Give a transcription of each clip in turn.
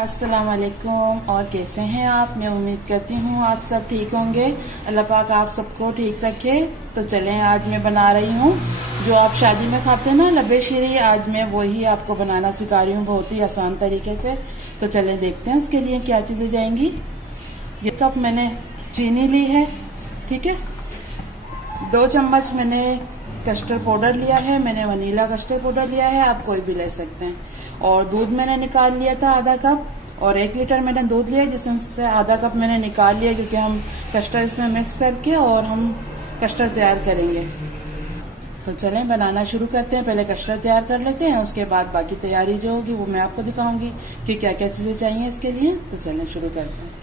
अस्सलाम वालेकुम। और कैसे हैं आप? मैं उम्मीद करती हूँ आप सब ठीक होंगे। अल्लाह पाक आप सबको ठीक रखे। तो चलें, आज मैं बना रही हूँ जो आप शादी में खाते हैं ना, लब्बे शीरी। आज मैं वही आपको बनाना सिखा रही हूँ बहुत ही आसान तरीके से। तो चलें देखते हैं उसके लिए क्या चीज़ें जाएंगी। ये कप मैंने चीनी ली है, ठीक है। 2 चम्मच मैंने कस्टर्ड पाउडर लिया है, मैंने वनीला कस्टर्ड पाउडर लिया है, आप कोई भी ले सकते हैं। और दूध मैंने निकाल लिया था आधा कप, और 1 लीटर मैंने दूध लिया जिसमें से आधा कप मैंने निकाल लिया, क्योंकि हम कस्टर्ड इसमें मिक्स करके और हम कस्टर्ड तैयार करेंगे। तो चलें बनाना शुरू करते हैं। पहले कस्टर्ड तैयार कर लेते हैं, उसके बाद बाकी तैयारी जो होगी वो मैं आपको दिखाऊंगी कि क्या क्या चीज़ें चाहिए इसके लिए। तो चलें शुरू करते हैं।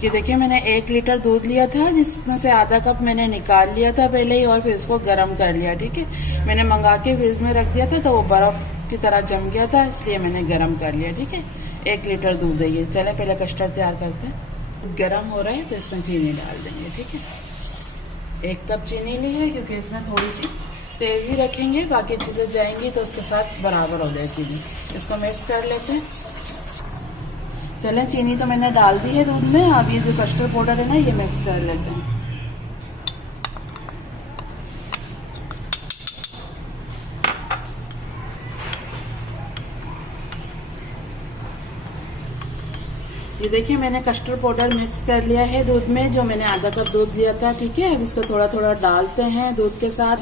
ये देखिए, मैंने 1 लीटर दूध लिया था जिसमें से आधा कप मैंने निकाल लिया था पहले ही, और फिर इसको गर्म कर लिया, ठीक है। मैंने मंगा के फ्रिज में रख दिया था तो वो बर्फ़ की तरह जम गया था, इसलिए मैंने गर्म कर लिया, ठीक है। 1 लीटर दूध है ये। चले पहले कस्टर्ड तैयार करते हैं। गर्म हो रहा है तो इसमें चीनी डाल देंगे, ठीक है। 1 कप चीनी ली है, क्योंकि इसमें थोड़ी सी तेज़ी रखेंगे, बाकी चीज़ें जाएंगी तो उसके साथ बराबर हो जाए चीनी। इसको मिक्स कर लेते हैं। चलें, चीनी तो मैंने डाल दी है दूध में। अब ये जो कस्टर्ड पाउडर है ना, ये मिक्स कर लेते हैं। ये देखिए, मैंने कस्टर्ड पाउडर मिक्स कर लिया है दूध में, जो मैंने आधा कप दूध लिया था, ठीक है। अब इसको थोड़ा थोड़ा डालते हैं दूध के साथ।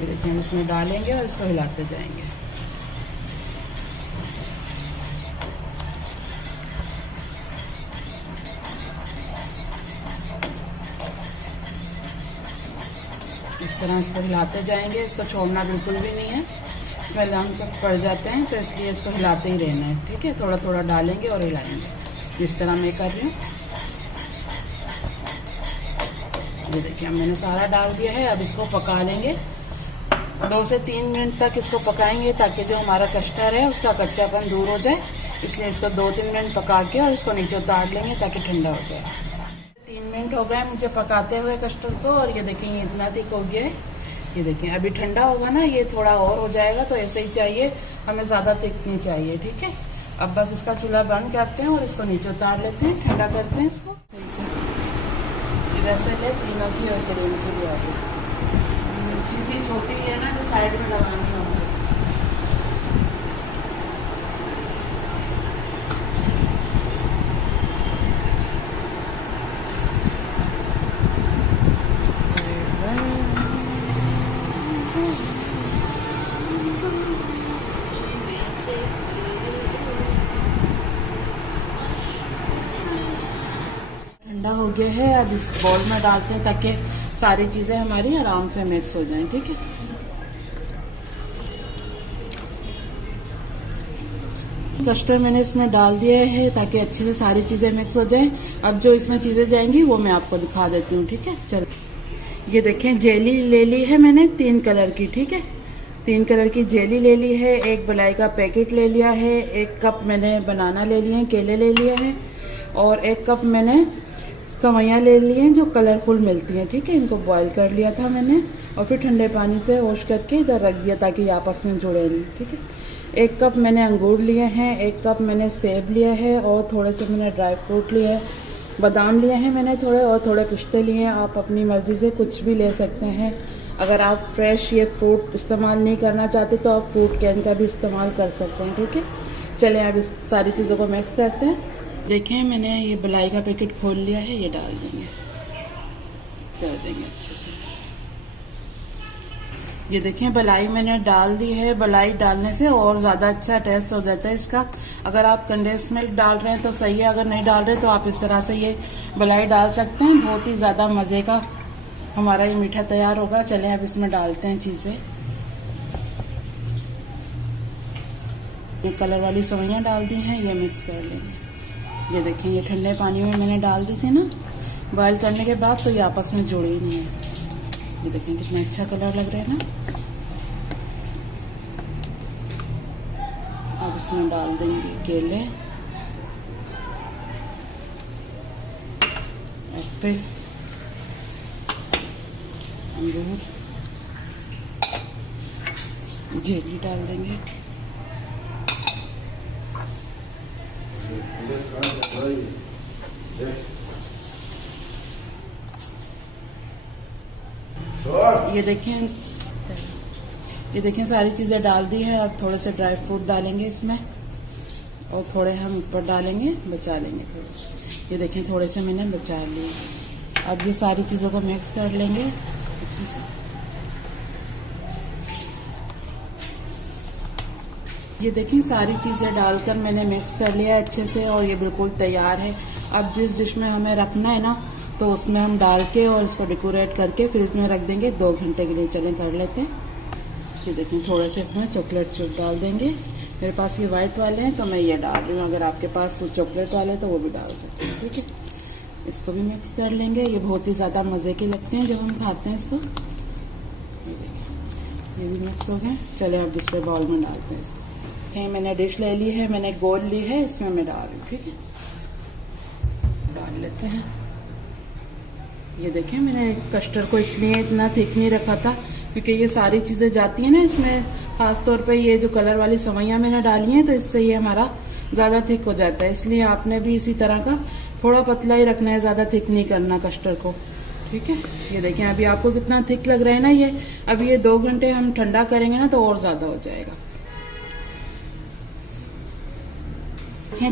ये देखिए, हम इसमें डालेंगे और इसको हिलाते जाएंगे। इस तरह इसको हिलाते जाएंगे, इसको छोड़ना बिल्कुल भी नहीं है, इसमें लम्ब सब पड़ जाते हैं, तो इसलिए इसको हिलाते ही रहना है, ठीक है। थोड़ा थोड़ा डालेंगे और हिलाएंगे, जिस तरह मैं कर रही हूँ। ये देखिए, मैंने सारा डाल दिया है। अब इसको पका लेंगे, 2 से 3 मिनट तक इसको पकाएंगे, ताकि जो हमारा कस्टर्ड है उसका कच्चापन दूर हो जाए। इसलिए इसको 2-3 मिनट पका के और इसको नीचे उतार लेंगे ताकि ठंडा हो जाए। 3 मिनट हो गए मुझे पकाते हुए कस्टर्ड को, और ये देखिए ये इतना थिक हो गया है। ये देखिए, अभी ठंडा होगा ना, ये थोड़ा और हो जाएगा, तो ऐसे ही चाहिए हमें, ज़्यादा थिक नहीं चाहिए, ठीक है। अब बस इसका चूल्हा बंद करते हैं और इसको नीचे उतार लेते हैं, ठंडा करते हैं इसको सही से। इधर से ले तीनों की और क्रीम की भी आती है। चीज़ें छोटी है ना, जो साइड में लगानी होगी। ठंडा हो गया है, अब इस बाउल में डालते हैं ताकि सारी चीज़ें हमारी आराम से मिक्स हो जाएं, ठीक है। कस्टर्ड मैंने इसमें डाल दिया है ताकि अच्छे से सारी चीज़ें मिक्स हो जाएं। अब जो इसमें चीज़ें जाएंगी वो मैं आपको दिखा देती हूँ, ठीक है। चलो, ये देखें, जेली ले ली है मैंने 3 कलर की, ठीक है। 3 कलर की जेली ले ली है। 1 मलाई का पैकेट ले लिया है। 1 कप मैंने बनाना ले लिए हैं, केले ले लिए हैं, और 1 कप मैंने सवैयाँ ले ली हैं जो कलरफुल मिलती हैं, ठीक है। इनको बॉईल कर लिया था मैंने, और फिर ठंडे पानी से वॉश करके इधर रख दिया ताकि ये आपस में जुड़े नहीं, ठीक है। 1 कप मैंने अंगूर लिए हैं, 1 कप मैंने सेब लिया है, और थोड़े से मैंने ड्राई फ्रूट लिए हैं, बादाम लिए हैं मैंने थोड़े, और थोड़े पिस्ते लिए हैं। आप अपनी मर्ज़ी से कुछ भी ले सकते हैं। अगर आप फ्रेश ये फ्रूट इस्तेमाल नहीं करना चाहते तो आप फ्रूट कैन का भी इस्तेमाल कर सकते हैं, ठीक है। चलें, अब इस सारी चीज़ों को मिक्स करते हैं। देखें, मैंने ये मलाई का पैकेट खोल लिया है, ये डाल देंगे, कर देंगे अच्छे से। ये देखें, मलाई मैंने डाल दी है। मलाई डालने से और ज़्यादा अच्छा टेस्ट हो जाता है इसका। अगर आप कंडेंस मिल्क डाल रहे हैं तो सही है, अगर नहीं डाल रहे तो आप इस तरह से ये मलाई डाल सकते हैं। बहुत ही ज़्यादा मज़े का हमारा ये मीठा तैयार होगा। चलें, अब इसमें डालते हैं चीज़ें। ये कलर वाली सवैयाँ डाल दी हैं, ये मिक्स कर लेंगे। ये देखें, ये ठंडे पानी में मैंने डाल दी थी ना बॉयल करने के बाद, तो ये आपस में जुड़े ही नहीं है। ये देखें कितना अच्छा कलर लग रहा है ना। अब इसमें डाल देंगे केले, एप्पल, अंगूर, जेली डाल देंगे, ये देखें सारी चीज़ें डाल दी है। अब थोड़े से ड्राई फ्रूट डालेंगे इसमें और थोड़े हम ऊपर डालेंगे, बचा लेंगे थोड़े। ये देखें थोड़े से मैंने बचा लिए। अब ये सारी चीज़ों को मिक्स कर लेंगे अच्छे से। ये देखें सारी चीज़ें डालकर मैंने मिक्स कर लिया है अच्छे से और ये बिल्कुल तैयार है। अब जिस डिश में हमें रखना है ना तो उसमें हम डाल के और इसको डेकोरेट करके फ्रिज में रख देंगे 2 घंटे के लिए। चलें कर लेते हैं। ये देखें थोड़े से इसमें चॉकलेट चिप डाल देंगे। मेरे पास ये वाइट वाले हैं तो मैं ये डाल रही हूँ। अगर आपके पास चॉकलेट वाले हैं तो वो भी डाल सकते हैं। ठीक है, इसको भी मिक्स कर लेंगे। ये बहुत ही ज़्यादा मज़े के लगते हैं जब हम खाते हैं इसको। ये देखें ये भी मिक्स हो गए। चले अब दूसरे बाउल में डालते हैं इसको। मैंने डिश ले ली है, मैंने गोल ली है, इसमें मैं डाल रही हूँ। ठीक है, डाल लेते हैं। ये देखें मैंने कस्टर्ड को इसलिए इतना थिक नहीं रखा था क्योंकि ये सारी चीज़ें जाती हैं ना इसमें। ख़ास तौर पे ये जो कलर वाली सवैयाँ मैंने डाली हैं तो इससे ये हमारा ज़्यादा थिक हो जाता है। इसलिए आपने भी इसी तरह का थोड़ा पतला ही रखना है, ज़्यादा थिक नहीं करना कस्टर्ड को। ठीक है, ये देखें अभी आपको कितना थिक लग रहा है ना ये। अभी ये 2 घंटे हम ठंडा करेंगे ना तो और ज़्यादा हो जाएगा।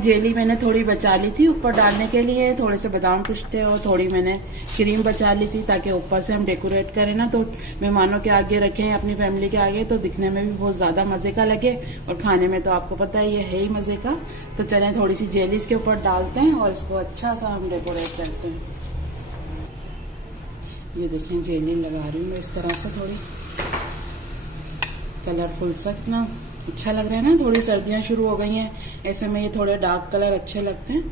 जेली मैंने थोड़ी बचा ली थी ऊपर डालने के लिए, थोड़े से बादाम पिस्ते और थोड़ी मैंने क्रीम बचा ली थी ताकि ऊपर से हम डेकोरेट करें ना तो मेहमानों के आगे रखें, अपनी फैमिली के आगे, तो दिखने में भी बहुत ज़्यादा मज़े का लगे और खाने में तो आपको पता है ये है ही मज़े का। तो चलें थोड़ी सी जेली इसके ऊपर डालते हैं और इसको अच्छा सा हम डेकोरेट करते हैं। ये देखें जेली लगा रही हूँ मैं इस तरह से, थोड़ी कलरफुल सा। कितना अच्छा लग रहा है ना। थोड़ी सर्दियाँ शुरू हो गई हैं, ऐसे में ये थोड़े डार्क कलर अच्छे लगते हैं।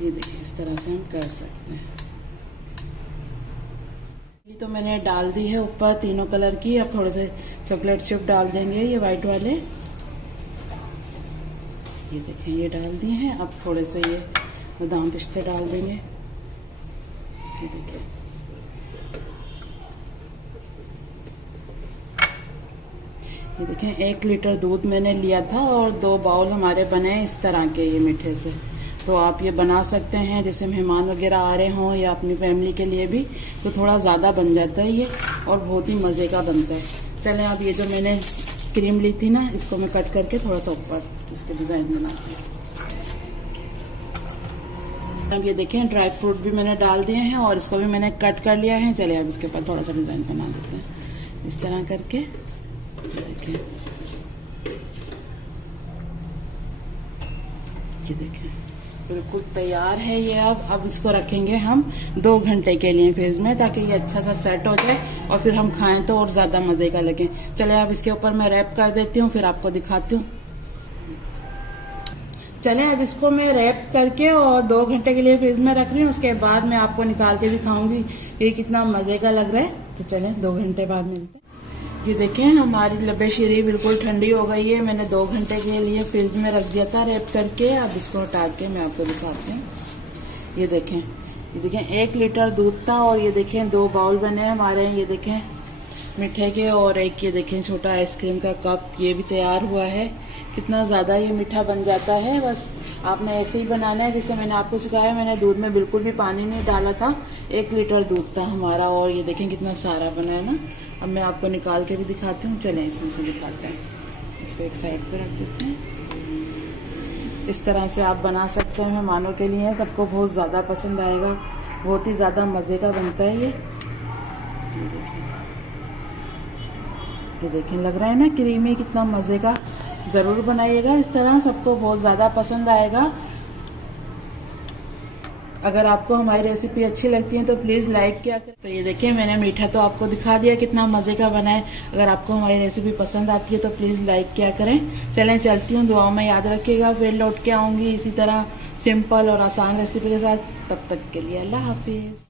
ये देखिए इस तरह से हम कर सकते हैं। ये तो मैंने डाल दी है ऊपर तीनों कलर की। अब थोड़े से चॉकलेट चिप डाल देंगे ये वाइट वाले। ये देखें ये डाल दिए हैं। अब थोड़े से ये बादाम पिस्ते डाल देंगे। ये देखिए ये देखें 1 लीटर दूध मैंने लिया था और 2 बाउल हमारे बने इस तरह के ये मीठे से। तो आप ये बना सकते हैं जैसे मेहमान वगैरह आ रहे हों या अपनी फैमिली के लिए भी, तो थोड़ा ज़्यादा बन जाता है ये और बहुत ही मज़े का बनता है। चलें अब ये जो मैंने क्रीम ली थी ना इसको मैं कट करके थोड़ा सा ऊपर इसके डिज़ाइन बनाती हूँ। अब ये देखें ड्राई फ्रूट भी मैंने डाल दिए हैं और इसको भी मैंने कट कर लिया है। चलिए अब इसके ऊपर थोड़ा सा डिज़ाइन बना देते हैं इस तरह करके। ये देखें बिल्कुल तैयार है ये। अब इसको रखेंगे हम 2 घंटे के लिए फ्रिज में ताकि ये अच्छा सा सेट हो जाए और फिर हम खाएं तो और ज़्यादा मज़े का लगे। चले अब इसके ऊपर मैं रैप कर देती हूँ, फिर आपको दिखाती हूँ। चले अब इसको मैं रैप करके और 2 घंटे के लिए फ्रिज में रख रही हूँ। उसके बाद मैं आपको निकाल के दिखाऊंगी ये कितना मज़े का लग रहा है। तो चलें 2 घंटे बाद मिलते हैं। ये देखें हमारी लबे शीरी बिल्कुल ठंडी हो गई है। मैंने 2 घंटे के लिए फ्रिज में रख दिया था रैप करके। अब इसको हटा के मैं आपको दिखाती हूँ। ये देखें 1 लीटर दूध था और ये देखें 2 बाउल बने हैं हमारे। ये देखें मीठे के और एक ये देखें छोटा आइसक्रीम का कप, ये भी तैयार हुआ है। कितना ज़्यादा ये मीठा बन जाता है। बस आपने ऐसे ही बनाना है जैसे मैंने आपको सिखाया। मैंने दूध में बिल्कुल भी पानी नहीं डाला था। 1 लीटर दूध था हमारा और ये देखें कितना सारा बना है ना। अब मैं आपको निकाल के भी दिखाती हूँ। चलें इसमें से दिखाते हैं। इसको एक साइड पे रख देते हैं। इस तरह से आप बना सकते हैं मेहमानों के लिए, सबको बहुत ज़्यादा पसंद आएगा। बहुत ही ज़्यादा मज़े का बनता है ये देखें लग रहा है ना क्रीमी, कितना मज़े का। ज़रूर बनाइएगा इस तरह, सबको बहुत ज़्यादा पसंद आएगा। अगर आपको हमारी रेसिपी अच्छी लगती है तो प्लीज़ लाइक किया करें। तो ये देखिए मैंने मीठा तो आपको दिखा दिया कितना मज़े का बना है। अगर आपको हमारी रेसिपी पसंद आती है तो प्लीज़ लाइक किया करें। चलें चलती हूँ, दुआओं में याद रखिएगा। फिर लौट के आऊँगी इसी तरह सिंपल और आसान रेसिपी के साथ। तब तक के लिए अल्लाह हाफिज़।